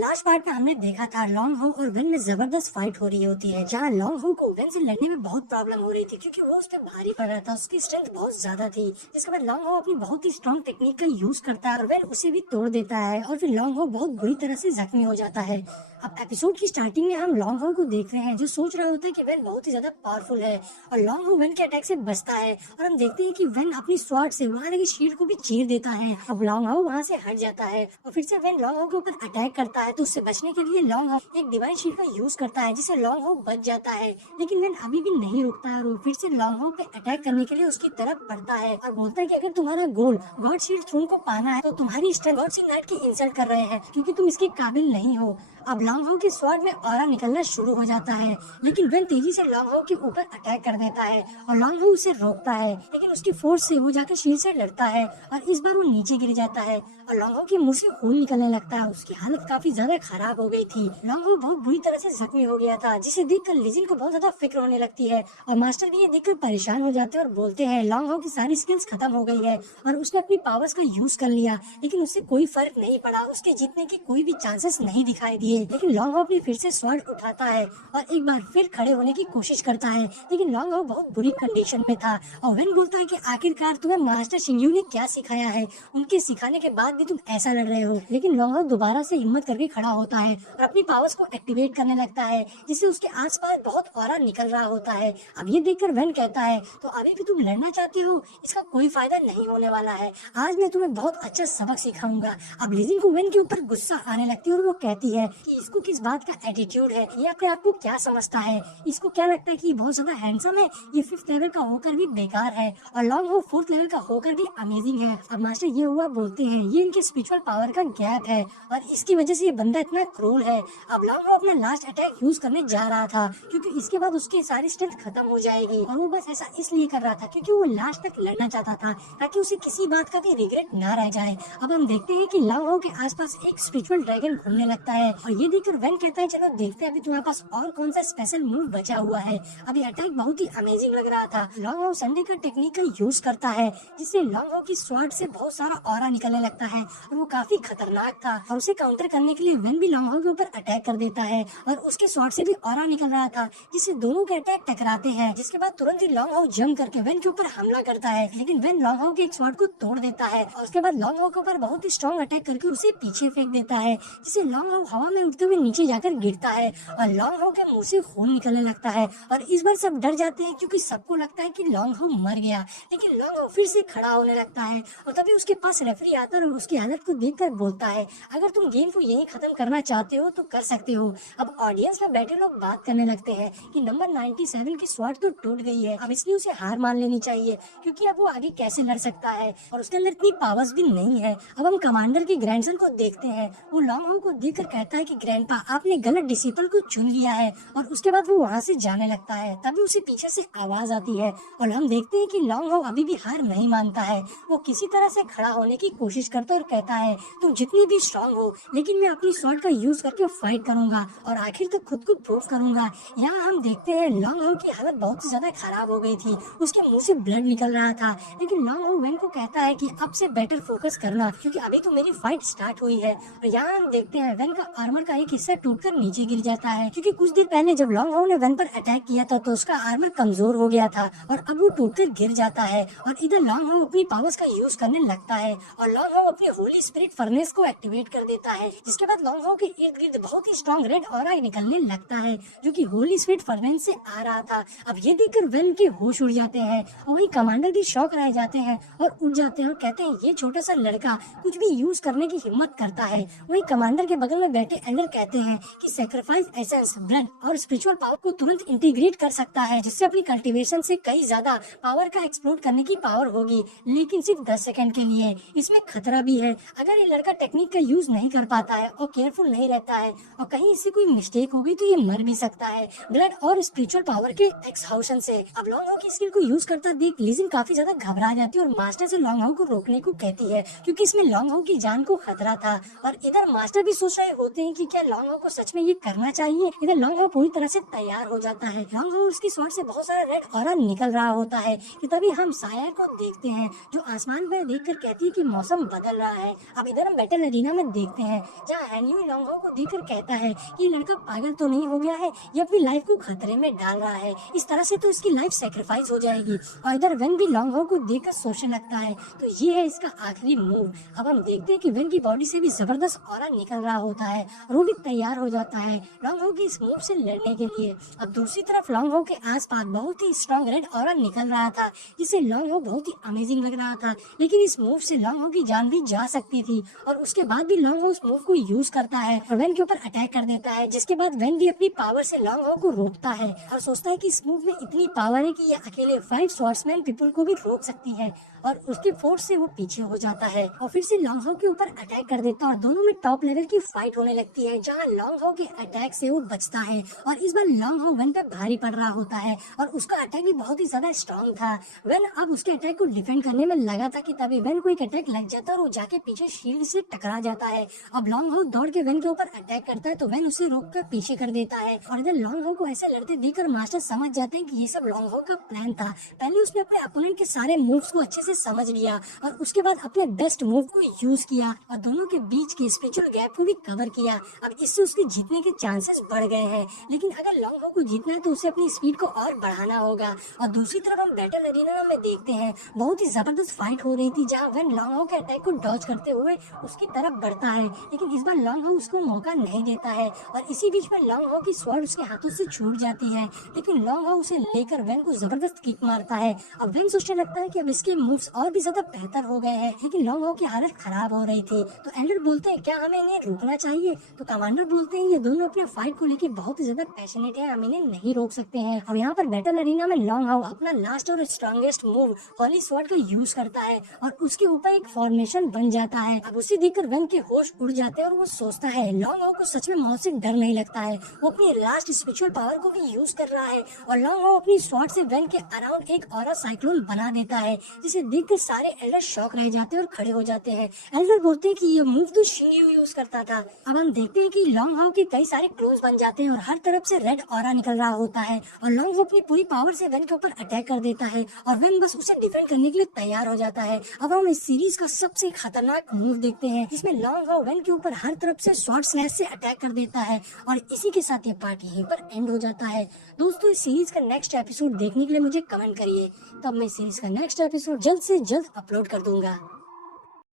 Last part में हमने देखा था लॉन्ग हो और वेन में जबरदस्त फाइट हो रही होती है, जहाँ लॉन्ग हो को वेन से लड़ने में बहुत प्रॉब्लम हो रही थी क्योंकि वो उस पर भारी पड़ रहा था, उसकी स्ट्रेंथ बहुत ज्यादा थी। जिसके बाद लॉन्ग हो अपनी बहुत ही स्ट्रॉन्ग टेक्निक का यूज करता है और वेन उसे भी तोड़ देता है और फिर लॉन्ग हो बहुत बुरी तरह से जख्मी हो जाता है। अब एपिसोड की स्टार्टिंग में हम लॉन्ग हो को देख रहे हैं जो सोच रहा होता है कि वेन बहुत ही ज्यादा पावरफुल है और लॉन्ग हो वेन के अटैक से बचता है और हम देखते हैं कि वेन अपनी स्वॉर्ड से वहां लगी शील्ड को भी चीर देता है। अब लॉन्ग हो वहां से हट जाता है और फिर से वेन लॉन्ग हो के ऊपर अटैक करता है तो उससे बचने के लिए लॉन्ग हो एक डिवाइन शील्ड का यूज करता है जिससे लॉन्ग हो बच जाता है। लेकिन वेन अभी भी नहीं रुकता है और वो फिर से लॉन्ग हो पे अटैक करने के लिए उसकी तरफ बढ़ता है और बोलता है कि अगर तुम्हारा गोल गॉड शील्ड थ्रोन को पाना है तो तुम्हारी स्ट्रेंथ गॉड शील्ड नाइट की इंसल्ट कर रहे हैं क्योंकि तुम इसके काबिल नहीं हो। अब लॉन्ग हो के स्वॉर्ड में ऑरा निकलना शुरू हो जाता है लेकिन वेन तेजी से लॉन्ग हो के ऊपर अटैक कर देता है और लॉन्ग हो उसे रोकता है लेकिन उसकी फोर्स से वो जाकर शील्ड से लड़ता है और इस बार वो नीचे गिर जाता है और लॉन्ग हो के मुंह से खून निकलने लगता है। उसकी हालत काफी ज्यादा खराब हो गई थी। लॉन्ग हो बहुत बुरी तरह से जख्मी हो गया था जिसे देखकर लिजिन को बहुत ज्यादा फिक्र होने लगती है और मास्टर भी ये देखकर परेशान हो जाते हैं और बोलते हैं लॉन्ग हो की सारी स्किल्स खत्म हो गई है और उसने अपनी पावर्स का यूज कर लिया लेकिन उससे कोई फर्क नहीं पड़ा, उसके जीतने के कोई भी चांसेस नहीं दिखाई दिए। लेकिन लॉन्ग हो अपनी फिर से स्वॉर्ड उठाता है और एक बार फिर खड़े होने की कोशिश करता है लेकिन लॉन्ग हो बहुत बुरी कंडीशन में था और वेन बोलता है कि आखिरकार तुम्हें मास्टर शिंगयू ने क्या सिखाया है, उनके सिखाने के बाद भी तुम ऐसा लड़ रहे हो। लेकिन लॉन्ग हो दोबारा से हिम्मत करके खड़ा होता है और अपनी पावर्स को एक्टिवेट करने लगता है जिससे उसके आसपास बहुत ऑरा निकल रहा होता है। अब ये देखकर वेन कहता है तो अभी भी तुम लड़ना चाहते हो, इसका कोई फायदा नहीं होने वाला है, आज मैं तुम्हें बहुत अच्छा सबक सिखाऊंगा। अब लिजिन को वेन के ऊपर गुस्सा आने लगती है और वो कहती है कि इसको किस बात का एटीट्यूड है, ये अपने आप को क्या समझता है, इसको क्या लगता है कि बहुत ज्यादा हैंडसम है, ये 5th लेवल का होकर भी बेकार है और लॉन्ग हो 4th लेवल का होकर भी अमेजिंग है। अब मास्टर ये हुआ बोलते हैं ये इनके स्पिरिचुअल पावर का गैप है और इसकी वजह से ये बंदा इतना क्रूर है। अब लॉन्ग हो अपना लास्ट अटैक यूज करने जा रहा था क्योंकि इसके बाद उसकी सारी स्ट्रेंथ खत्म हो जाएगी और वो बस ऐसा इसलिए कर रहा था क्योंकि वो लास्ट तक लड़ना चाहता था ताकि उसे किसी बात का भी रिग्रेट ना रह जाए। अब हम देखते हैं कि लॉन्ग हो के आसपास एक स्पिरिचुअल ड्रैगन घूमने लगता है और ये देखकर वेन कहता है चलो देखते हैं अभी तुम्हारे पास और कौन सा स्पेशल मूव बचा हुआ है। अभी अटैक बहुत ही अमेजिंग लग रहा था। लॉन्ग हो संडे का टेक्निक का यूज करता है जिससे लॉन्ग हो की स्वॉर्ड से बहुत सारा ऑरा निकलने लगता है और वो काफी खतरनाक था और उसे काउंटर करने के लिए वेन भी लॉन्ग हो के ऊपर अटैक कर देता है और उसके स्वॉर्ड से भी ऑरा निकल रहा था जिससे दोनों के अटैक टकराते हैं। जिसके बाद तुरंत ही लॉन्ग हो जंप करके वेन के ऊपर हमला करता है लेकिन वेन लॉन्ग हो के एक स्वॉर्ड को तोड़ देता है और उसके बाद लॉन्ग हो के ऊपर बहुत ही स्ट्रॉन्ग अटैक करके उसे पीछे फेंक देता है जिससे लॉन्ग हो हवा में उड़ते हुए नीचे जाकर गिरता है और लॉन्ग हो के मुंह से खून निकलने लगता है और इस बार सब डर जाते हैं क्योंकि सबको लगता है कि लॉन्ग हो मर गया। लेकिन लॉन्ग हो फिर से खड़ा होने लगता है और तभी उसके पास रेफरी आता है और उसकी हालत को देखकर बोलता है अगर तुम गेम को यहीं खत्म करना चाहते हो तो कर सकते हो। अब ऑडियंस में बैठे लोग बात करने लगते हैं कि नंबर 97 की स्वॉर्ड तो टूट गई है, अब इसलिए उसे हार मान लेनी चाहिए क्योंकि अब वो आगे कैसे लड़ सकता है और उसके अंदर इतनी पावर्स भी नहीं है। अब हम कमांडर के ग्रैंडसन को देखते हैं, वो लॉन्ग हो को देखकर कहता है कि ग्रैंडपा आपने गलत डिसिपल को चुन लिया है और उसके बाद वो वहाँ से जाने लगता है। तभी उसे पीछे से आवाज आती है और हम देखते हैं कि लॉन्ग हो अभी भी हार नहीं मानता है, वो किसी तरह से खड़ा होने की कोशिश करता है और कहता है तुम जितनी भी स्ट्रांग हो लेकिन मैं अपनी स्वॉर्ड का यूज करके फाइट करूंगा और आखिर तक खुद को प्रूव करूंगा। यहाँ हम देखते हैं लॉन्ग हो की हालत बहुत ही ज्यादा खराब हो गई थी, उसके मुंह से ब्लड निकल रहा था लेकिन लॉन्ग हो वेन को कहता है कि अब से बेटर फोकस करना क्योंकि अभी तो मेरी फाइट स्टार्ट हुई है। और यहाँ हम देखते हैं वेन का आर्मर का एक हिस्सा टूटकर नीचे गिर जाता है क्योंकि कुछ देर पहले जब लॉन्ग हो ने वेन पर अटैक किया था तो उसका आर्मर कमजोर हो गया था और अब वो टूटकर गिर जाता है और इधर लॉन्ग हो अपनी पावर्स का यूज करने लगता है और लॉन्ग हो अपनी होली स्पिरिट फर्नेस को एक्टिवेट कर देता है जिसके बाद लॉन्ग हो के इर्द गिर्द बहुत ही स्ट्रॉन्ग रेड ऑरा निकलने लगता है जो कि होली स्पिरिट फर्नेस से आ रहा था। अब ये देखकर वेन के होश उड़ जाते हैं और वही कमांडर भी शॉक रह जाते हैं और उठ जाते हैं और कहते हैं ये छोटा सा लड़का कुछ भी यूज करने की हिम्मत करता है। वही कमांडर के बगल में बैठे एल्डर कहते हैं कि सैक्रिफाइस एसेंस ब्लड और स्पिरिचुअल पावर को तुरंत इंटीग्रेट कर सकता है जिससे अपनी कल्टीवेशन से कई ज्यादा पावर का एक्सप्लोर करने की पावर होगी लेकिन सिर्फ 10 सेकंड के लिए। इसमें खतरा भी है, अगर ये लड़का टेक्निक का यूज नहीं कर पाता है और केयरफुल नहीं रहता है और कहीं इससे कोई मिस्टेक होगी तो ये मर भी सकता है ब्लड और स्पिरिचुअल पावर के एक्सहाउशन से। अब लॉन्ग हो की स्किल को यूज करता देख लिजिन काफी ज्यादा घबरा जाती है और मास्टर से लॉन्ग हो को रोकने को कहती है क्योंकि इसमें लॉन्ग हो की जान को खतरा था और इधर मास्टर भी सोच रहे होते हैं कि क्या लॉन्ग हो को सच में ये करना चाहिए। इधर लॉन्ग हो पूरी तरह से तैयार हो जाता है, लॉन्ग हो उसकी स्वॉर्ड से बहुत सारा रेड ऑरा निकल रहा होता है कि तभी हम सायर को देखते हैं जो आसमान में देखकर कहती है कि मौसम बदल रहा है। अब इधर हम बैटल एरिना में देखते हैं जहाँ जहाँ हैन्यू लॉन्ग हो को देखकर कहता है कि लड़का पागल तो नहीं हो गया है, ये अपनी लाइफ को खतरे में डाल रहा है, इस तरह से तो इसकी लाइफ सेक्रीफाइस हो जाएगी। और इधर वेन भी लॉन्ग हो को देखकर सोचने लगता है। तो ये है इसका आखिरी मूव। अब हम देखते हैं कि वेन की बॉडी से भी जबरदस्त ऑरा निकल रहा होता है और वो भी तैयार हो जाता है लॉन्ग हो की इस मूव से लड़ने के लिए। अब दूसरी तरफ लॉन्ग हो के आसपास बहुत ही स्ट्रॉन्ग रेड ऑरा निकल रहा था, जिससे लॉन्ग हो बहुत ही अमेजिंग लग रहा था। लेकिन इस मूव से लॉन्ग हो की जान भी जा सकती थी और उसके बाद भी लॉन्ग हो उस मूव को यूज करता है और वेन के ऊपर अटैक कर देता है, जिसके बाद वेन भी अपनी पावर से लॉन्ग हो को रोकता है और सोचता है कि इस मूव में इतनी पावर है कि ये अकेले 5 स्वॉर्ड्समैन पीपल को भी रोक सकती है और उसकी फोर्स से वो पीछे हो जाता है और फिर से लॉन्ग हो के ऊपर अटैक कर देता है और दोनों में टॉप लेवल की फाइट होने लगती है, जहाँ लॉन्ग हो के अटैक से वो बचता है और इस बार लॉन्ग हो वेन पे भारी पड़ रहा होता है और उसका अटैक भी बहुत ही ज्यादा स्ट्रॉन्ग था। वेन अब उसके अटैक को डिफेंड करने में लगा था कि तभी वेन को एक अटैक लग जाता है और वो जाके पीछे शील्ड से टकरा जाता है। अब लॉन्ग हो दौड़ के वेन के ऊपर अटैक करता है तो वेन उसे रोक कर पीछे कर देता है और इधर लॉन्ग हो को ऐसे लड़ते देखकर मास्टर समझ जाते हैं कि ये सब लॉन्ग हो का प्लान था। पहले उसने अपने अपोनेंट के सारे मूव्स को अच्छे से समझ लिया और उसके बाद अपने बेस्ट मूव को यूज किया और दोनों के बीच के स्पिरिचुअल गैप को भी कवर किया। अब इससे उसके जीतने के चांसेस बढ़ गए हैं, लेकिन अगर लॉन्ग हो को जीतना है तो उसे अपनी स्पीड को और बढ़ाना होगा। और दूसरी तरफ हम बैटल एरिना में देखते हैं बहुत ही जबरदस्त फाइट हो रही थी, जहाँ वेन लॉन्ग हो के अटैक को डॉज करते हुए उसकी तरफ बढ़ता है, लेकिन इस बार लॉन्ग हो उसको मौका नहीं देता है और इसी बीच में लॉन्ग हो की स्वॉर्ड उसके हाथों से छूट जाती है, लेकिन लॉन्ग हो उसे लेकर वेन को जबरदस्त किक मारता है। अब वेन सोचने लगता है कि अब इसके मूव्स और भी ज्यादा बेहतर हो गए हैं, लेकिन लॉन्ग हो की हालत खराब हो रही थी। तो एल्डर बोलते हैं क्या हमें इन्हें रोकना चाहिए, तो कमांडर बोलते हैं ये दोनों अपने फाइट को लेकर बहुत ही ज्यादा पैशनेट है, हम इन्हें नहीं रोक सकते हैं। अब यहाँ पर बैटल एरिना में लॉन्ग हो अपना लास्ट और स्ट्रॉन्गेस्ट मूव हॉली स्वॉर्ड का यूज करता है और उसके ऊपर एक फॉर्मेशन बन जाता है। अब उसे देखकर वेन के होश उड़ जाते हैं और वो सोचता है लॉन्ग हो को सच में मौत से डर नहीं लगता है, वो अपनी लास्ट स्पिरिचुअल पावर को भी यूज कर रहा है और लॉन्ग हो अपनी स्वॉर्ड से वेन के अराउंड एक ऑरा साइक्लोन बना देता है, जिसे देखकर सारे एल्डर शॉक रह जाते हैं और खड़े हो जाते हैं। एल्डर बोलते हैं कि ये मूव तो शिंग्यू यूज करता था। अब हम देखते हैं कि लॉन्ग हो के कई सारे क्लोन्स बन जाते हैं और हर तरफ से रेड ऑरा निकल रहा होता है और लॉन्ग हो अपनी पूरी पावर से वेन के ऊपर अटैक कर देता है और वेन बस उसे डिफेंड करने के लिए तैयार हो जाता है। अब हम इस सीरीज का सबसे खतरनाक मूव देखते हैं, जिसमें लॉन्ग हो वेन के ऊपर हर तरफ से शॉर्ट स्लैश से अटैक कर देता है और इसी के साथ ये पार्ट यहीं पर एंड हो जाता है। दोस्तों, इस सीरीज का नेक्स्ट एपिसोड देखने के लिए मुझे कमेंट करिए, तब मैं सीरीज का नेक्स्ट एपिसोड जल्द से जल्द अपलोड कर दूंगा।